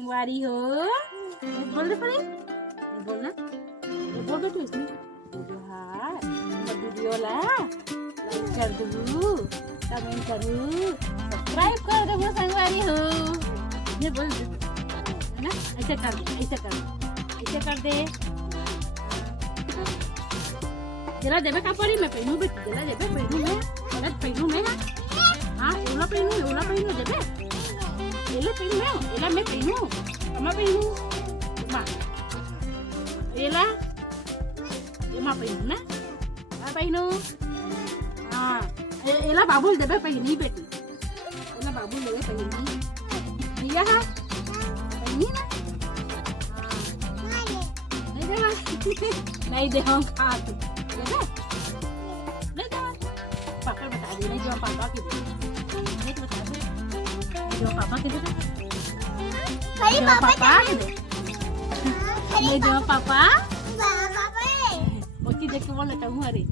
संगवारी हो। बोल दे परी, बोलना, बोल दे तू इसमें। हाँ, वीडियो ला लाइक कर दू, कमेंट करूँ, सब्सक्राइब कर दो संगवारी हो। ये बोल दे, है ना? ऐसे कर दे, ऐसे कर दे, ऐसे कर दे। जरा देवे का परी मैं पहनू बेटी, जरा देवे पहनू मैं, जरा पहनू मैं ना। हाँ, ओला पहनू देवे। एला पहनू मैं, एला मैं पहनू, मैं पहनू, माँ। एला, ये माँ पहनू ना, मैं पहनू। हाँ, एला बाबुल देवे पहनी बेटी, एला बाबुल देवे पहनी। भैया हाँ, पहनी ना। हाँ, नहीं देवा, नहीं देवा खा तू। पापा बता दे, नहीं जो पापा की नहीं तो बता दे, जो पापा के दे, जो पापा के दे, नहीं जो पापा, वो चीज़ देख के बोल लेता हूँ अरे।